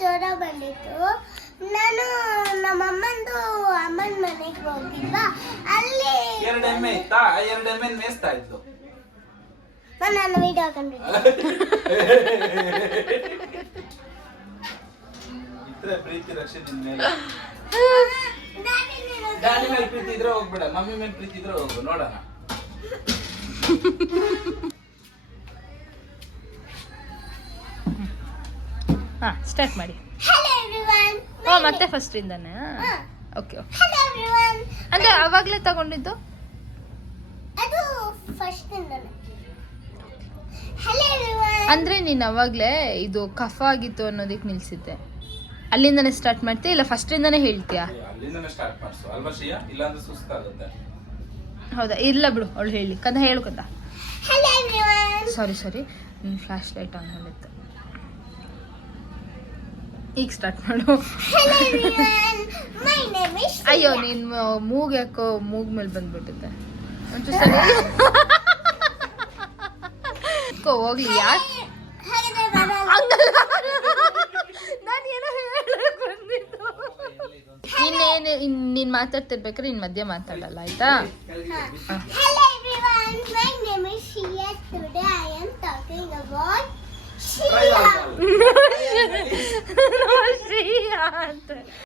ಜ್ವರ ಬಂದಿತ್ತು. ನಾನು ನಮ್ಮ ಅಮ್ಮನ ಮನೆಗೆ ಹೋಗಿಲ್ವಾ, ಅಲ್ಲಿ 2 ಎಮ್ಮೆ ಇತ್ತಾ? 2 ಎಮ್ಮೆ ಮೇಯಿಸ್ತಾ ಇದ್ಲು. ನಾನು ವಿಡಿಯೋ ಹಾಕೊಂಡಿದ್ದೆ. ಇದ್ರೆ ಪ್ರೀತಿ ರಕ್ಷೆ ನಿನ್ ಮೇಲೆ. ಡ್ಯಾಡಿ ಮೇಲೆ ಪ್ರೀತಿ ಇದ್ರೆ ಹೋಗ್ಬೇಡ, ಮಮ್ಮಿ ಮೇಲೆ ಪ್ರೀತಿ ಇದ್ರೆ ಹೋಗು, ನೋಡೋಣ. ಸ್ಟಾರ್ಟ್ ಮಾಡಿ. Hello everyone. ಓ ಮತ್ತೆ ಫಸ್ಟ್ ಇಂದಾನೆ. Okay okay. Hello everyone. ಅಂದ್ರೆ ಅವಾಗ್ಲೇ ತಗೊಂಡಿದ್ದು? ಅದು ಫಸ್ಟ್ ಇಂದಾನೆ. Hello everyone. ಅಂದ್ರೆ ನೀನ್ ಅವಾಗ್ಲೇ ಇದು ಕಫ ಆಗಿತ್ತು ಅನ್ನೋದಕ್ಕೆ ನಿಲ್ಸಿದ್ದೆ, ಅಲ್ಲಿಂದಾನೆ ಸ್ಟಾರ್ಟ್ ಮಾಡ್ತೀಯ ಇಲ್ಲ ಫಸ್ಟ್ ಇಂದಾನೆ ಹೇಳ್ತೀಯಾ? ಅಲ್ಲಿಂದನೇ ಸ್ಟಾರ್ಟ್ ಮಾಡ್ಸು ಅಲ್ವಾ ಶ್ರೀಯಾ, ಇಲ್ಲಾಂದ್ರೆ ಸುಸ್ತಾಗುತ್ತೆ. ಹೌದಾ, ಇಲ್ಲ ಬಿಡು, ಅವಳು ಹೇಳಿ ಕಂದ, ಹೇಳು ಕಂದ. Hello everyone. Sorry flash light on ಮಾಡಿತ್ತು. ಈಗ ಸ್ಟಾರ್ಟ್ ಮಾಡು. Hello everyone. My name is Shreya. ಅಯ್ಯೋ ನೀನ್ ಮೂಗ್ ಯಾಕೋ ಮೂಗ್ ಮೇಲೆ ಬಂದ್ಬಿಟ್ಟಿದೆ ಒಂಚೂರು ಸರಿ ಹೋಗ್ಲಿ. ಯಾಕೆ ಹಾಗಾದ್ರೆ ಬರಲ್ಲ. ನಾನು ಏನೋ ಹೇಳಕ್ ಬಂದಿದ್ದು. ಇನ್ನೇನು ನೀನ್ ಮಾತಾಡ್ತಿರ್ಬೇಕಾದ್ರೆ ಇನ್ ಮಧ್ಯೆ ಮಾತಾಡಲ್ಲ, ಆಯ್ತಾ? Hello everyone. My name is Shreya. Today I am talking about Shreya. Shriya ಅಂತ